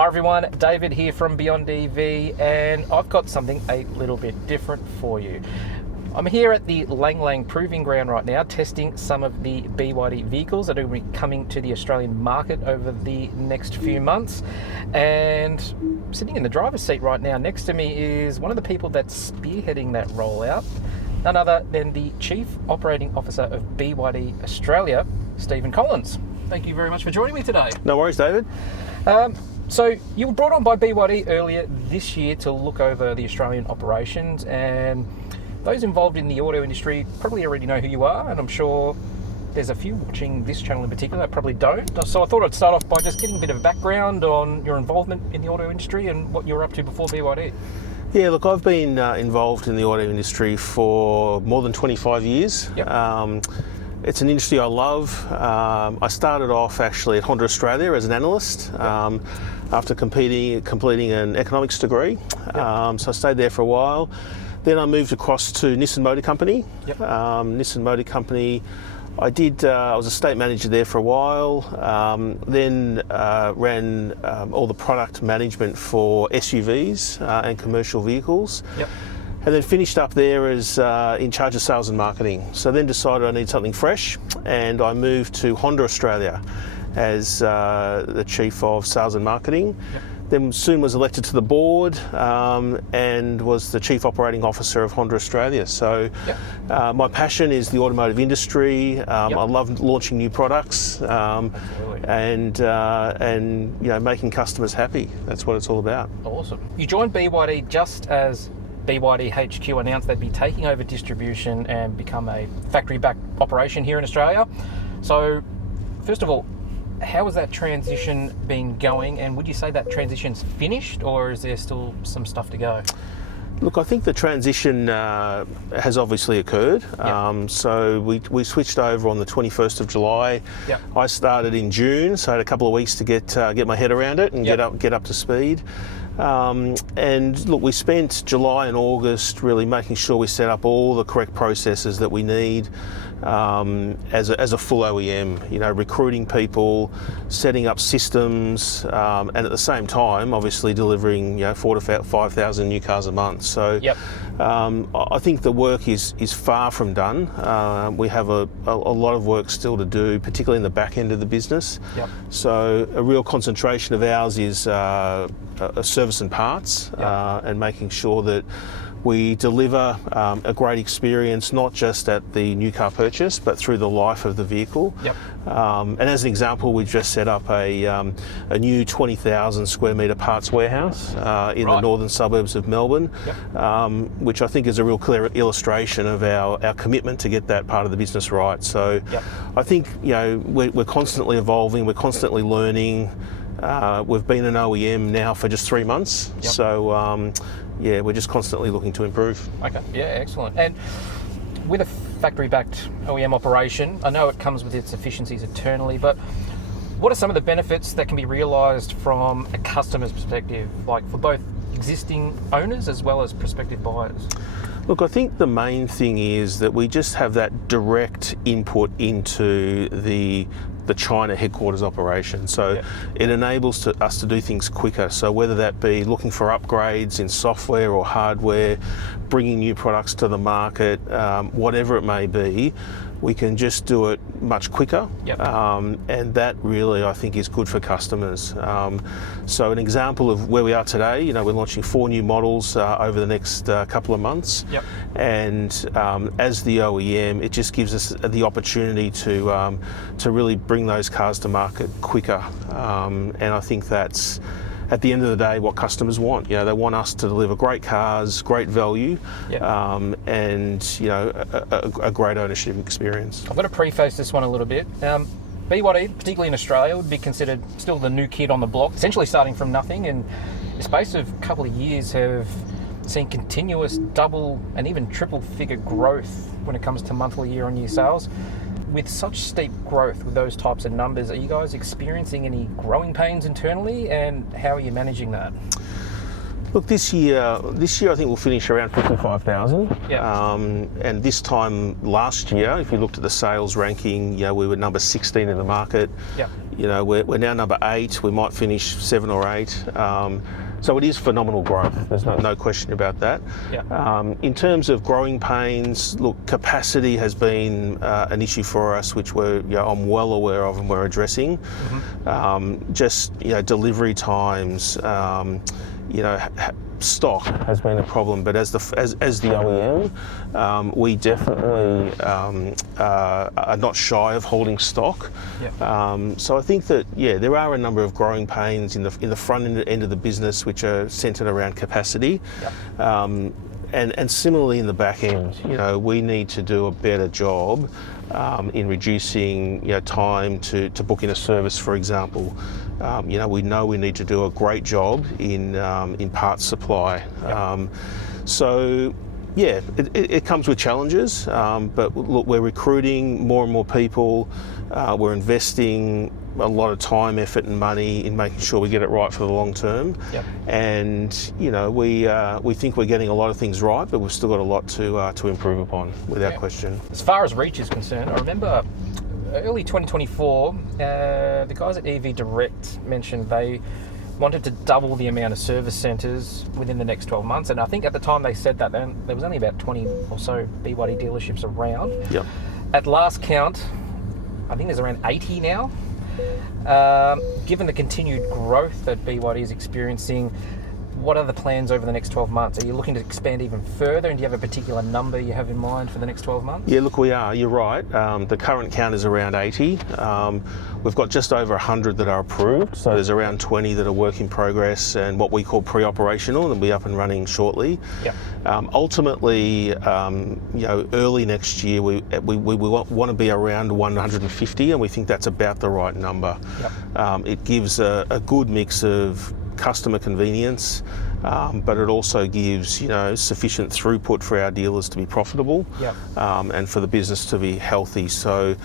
Hi everyone, David here from Beyond EV, and I've got something a little bit different for you. I'm here at the Lang Lang Proving Ground right now, testing some of the BYD vehicles that are going to be coming to the Australian market over the next few months. And sitting in the driver's seat right now next to me is one of the people that's spearheading that rollout, none other than the Chief Operating Officer of BYD Australia, Stephen Collins. Thank you very much for joining me today. No worries, David. So you were brought on by BYD earlier this year to look over the Australian operations, and those involved in the auto industry probably already know who you are, and I'm sure there's a few watching this channel in particular that probably don't. So I thought I'd start off by just getting a bit of a background on your involvement in the auto industry and what you were up to before BYD. Yeah, look, I've been involved in the auto industry for more than 25 years. Yep. It's an industry I love. I started off actually at Honda Australia as an analyst after completing an economics degree. So I stayed there for a while. Then I moved across to Nissan Motor Company. Yep. Nissan Motor Company, I was a state manager there for a while, then ran all the product management for SUVs and commercial vehicles. Yep. And then finished up there as in charge of sales and marketing. So then decided I needed something fresh, and I moved to Honda Australia as the Chief of Sales and Marketing. Yep. Then soon was elected to the board and was the Chief Operating Officer of Honda Australia. So my passion is the automotive industry. I love launching new products and you know, making customers happy. That's what it's all about. Awesome. You joined BYD just as BYD HQ announced they'd be taking over distribution and become a factory-backed operation here in Australia. So, first of all, how has that transition been going, and would you say that transition's finished, or is there still some stuff to go? Look, I think the transition has obviously occurred. Yep. So we switched over on the 21st of July. Yep. I started in June, so I had a couple of weeks to get my head around it and get up to speed. And look, we spent July and August really making sure we set up all the correct processes that we need as a full OEM, you know, recruiting people, setting up systems, and at the same time, obviously delivering, you know, 4,000 to 5,000 new cars a month. So I think the work is far from done. We have a lot of work still to do, particularly in the back end of the business. Yep. So a real concentration of ours is service and parts, and making sure that we deliver a great experience, not just at the new car purchase, but through the life of the vehicle. Yep. And as an example, we just set up a new 20,000 square metre parts warehouse in the northern suburbs of Melbourne, which I think is a real clear illustration of our commitment to get that part of the business right. So I think, you know, we're constantly evolving, we're constantly learning. We've been an OEM now for just 3 months, so yeah, we're just constantly looking to improve. Okay, yeah, excellent. And with a factory-backed OEM operation, I know it comes with its efficiencies internally, but what are some of the benefits that can be realised from a customer's perspective, like for both existing owners as well as prospective buyers? Look, I think the main thing is that we just have that direct input into the China headquarters operation. So it enables us to do things quicker. So whether that be looking for upgrades in software or hardware, bringing new products to the market, whatever it may be, we can just do it much quicker. And that really, I think, is good for customers. So an example of where we are today, you know, we're launching 4 new models over the next couple of months. And as the OEM, it just gives us the opportunity to really bring those cars to market quicker. And I think that's, at the end of the day, what customers want. You know, they want us to deliver great cars, great value, and, you know, a great ownership experience. I've got to preface this one a little bit. BYD, particularly in Australia, would be considered still the new kid on the block, essentially starting from nothing, and in the space of a couple of years have seen continuous double and even triple figure growth when it comes to monthly year-on-year sales. With such steep growth with those types of numbers, are you guys experiencing any growing pains internally, and how are you managing that? Look, this year I think we'll finish around 55,000. Yeah. And this time last year, if you looked at the sales ranking, we were number 16 in the market. Yeah. We're now number 8. We might finish 7 or 8. So it is phenomenal growth. There's no question about that. Yeah. In terms of growing pains, look, capacity has been an issue for us, which I'm well aware of and we're addressing. Just delivery times. Stock has been a problem, but as the OEM, we definitely are not shy of holding stock. Yep. So I think that there are a number of growing pains in the front end of the business which are centred around capacity. Yep. And similarly in the back end, we need to do a better job in reducing time to book in a service, for example. We know we need to do a great job in parts supply. Yep. It comes with challenges, but look, we're recruiting more and more people. We're investing a lot of time, effort and money in making sure we get it right for the long term. Yep. And we think we're getting a lot of things right, but we've still got a lot to improve upon, without question. As far as reach is concerned, I remember early 2024, the guys at EV Direct mentioned they wanted to double the amount of service centres within the next 12 months. And I think at the time they said that, then there was only about 20 or so BYD dealerships around. Yep. At last count, I think there's around 80 now. Given the continued growth that BYD is experiencing, what are the plans over the next 12 months? Are you looking to expand even further, and do you have a particular number you have in mind for the next 12 months? Yeah, look, we are. You're right. The current count is around 80. We've got just over 100 that are approved, so there's around 20 that are work in progress and what we call pre-operational, and they'll be up and running shortly. Yep. Ultimately, early next year, we want to be around 150, and we think that's about the right number. Yep. It gives a good mix of customer convenience, but it also gives sufficient throughput for our dealers to be profitable. Yep. And for the business to be healthy. So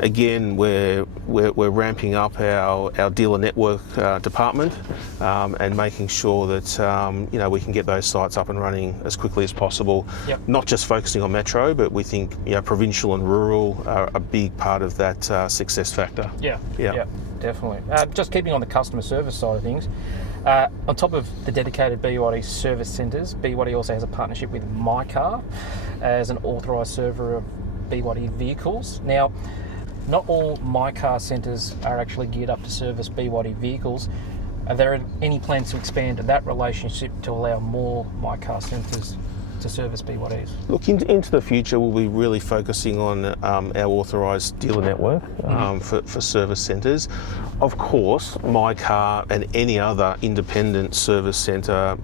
again, we're ramping up our dealer network department and making sure that we can get those sites up and running as quickly as possible. Yep. Not just focusing on metro, but we think provincial and rural are a big part of that success factor. Yeah. Definitely. Just keeping on the customer service side of things, on top of the dedicated BYD service centres, BYD also has a partnership with MyCar as an authorised server of BYD vehicles. Now, not all MyCar centres are actually geared up to service BYD vehicles. Are there any plans to expand that relationship to allow more MyCar centres to service BYDs? Look, into the future, we'll be really focusing on our authorised dealer network for service centres. Of course, MyCar and any other independent service centre,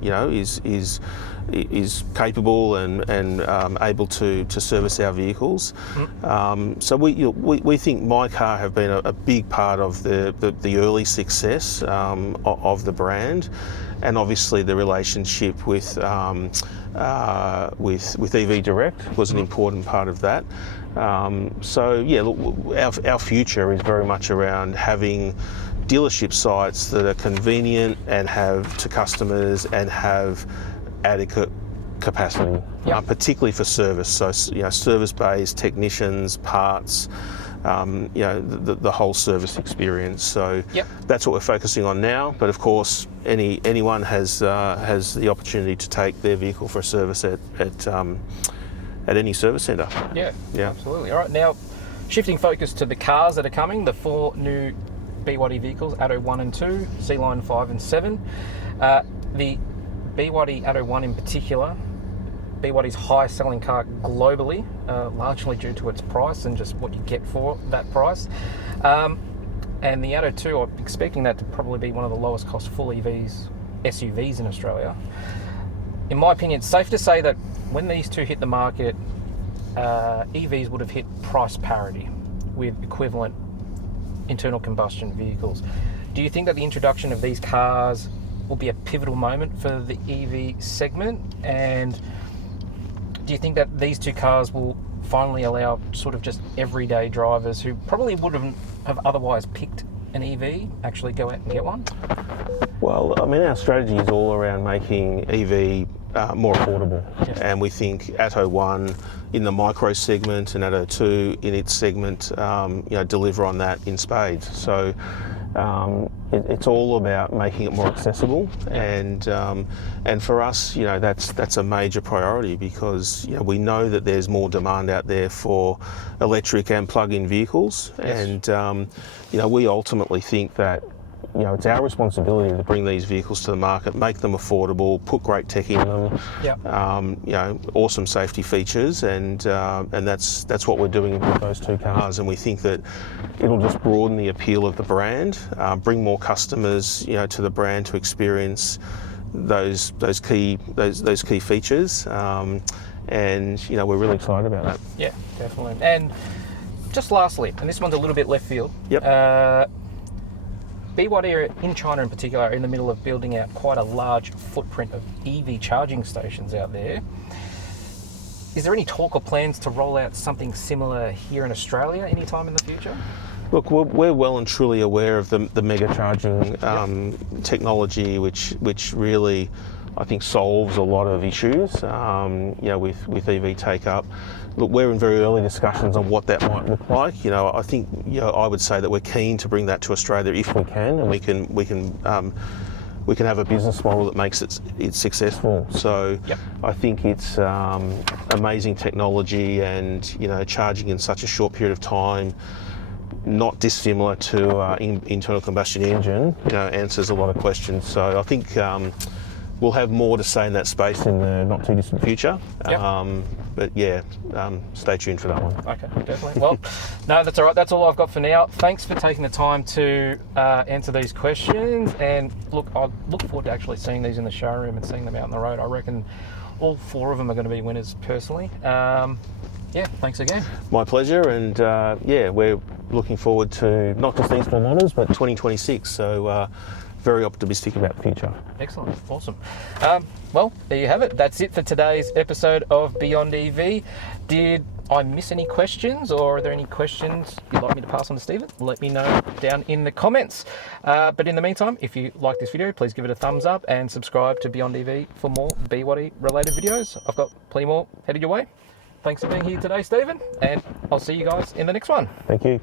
is capable and able to service our vehicles. So we think MyCar have been a big part of the early success of the brand, and obviously the relationship with EV Direct was an important part of that. Look, our future is very much around having dealership sites that are convenient and have to customers and have adequate capacity, particularly for service. So service bays, technicians, parts, the whole service experience. So that's what we're focusing on now. But of course, anyone has the opportunity to take their vehicle for a service at any service centre. Yeah, absolutely. All right, now shifting focus to the cars that are coming, the 4 new BYD vehicles, Atto 1 and 2, C-Line 5 and 7. The BYD Atto 1 in particular, BYD's highest selling car globally, largely due to its price and just what you get for that price. And the Atto 2, I'm expecting that to probably be one of the lowest cost full SUVs in Australia. In my opinion, it's safe to say that when these two hit the market, EVs would have hit price parity with equivalent internal combustion vehicles. Do you think that the introduction of these cars will be a pivotal moment for the EV segment? And do you think that these two cars will finally allow sort of just everyday drivers who probably wouldn't have otherwise picked an EV actually go out and get one? Well, I mean, our strategy is all around making EV more affordable, and we think Atto 1 in the micro segment and Atto 2 in its segment, deliver on that in spades. So it's all about making it more accessible, and for us, that's a major priority, because we know that there's more demand out there for electric and plug-in vehicles, and we ultimately think that it's our responsibility to bring these vehicles to the market, make them affordable, put great tech in them, awesome safety features, and that's what we're doing with those two cars. And we think that it'll just broaden the appeal of the brand, bring more customers, to the brand to experience those key features, and we're really excited about that. Yeah, definitely. And just lastly, and this one's a little bit left field. BYD in China in particular are in the middle of building out quite a large footprint of EV charging stations out there. Is there any talk or plans to roll out something similar here in Australia anytime in the future? Look, we're well and truly aware of the mega charging technology, which really, I think, solves a lot of issues, with EV take-up. Look, we're in very early discussions on what that might look like. I think, I would say that we're keen to bring that to Australia if we can, and we can have a business model that makes it successful. So I think it's amazing technology, and charging in such a short period of time, not dissimilar to internal combustion engine, answers a lot of questions. So I think we'll have more to say in that space in the not too distant future. But stay tuned for that one. Okay, definitely. Well, no, that's all right. That's all I've got for now. Thanks for taking the time to answer these questions. And look, I look forward to actually seeing these in the showroom and seeing them out on the road. I reckon all 4 of them are going to be winners personally. Thanks again. My pleasure. And we're looking forward to not just these 4 models, but 2026. So very optimistic about the future. Excellent. Awesome. Well, there you have it. That's it for today's episode of Beyond EV. Did I miss any questions, or are there any questions you'd like me to pass on to Stephen? Let me know down in the comments. But in the meantime, if you like this video, please give it a thumbs up and subscribe to Beyond EV for more BYD related videos. I've got plenty more headed your way. Thanks for being here today, Stephen, and I'll see you guys in the next one. Thank you.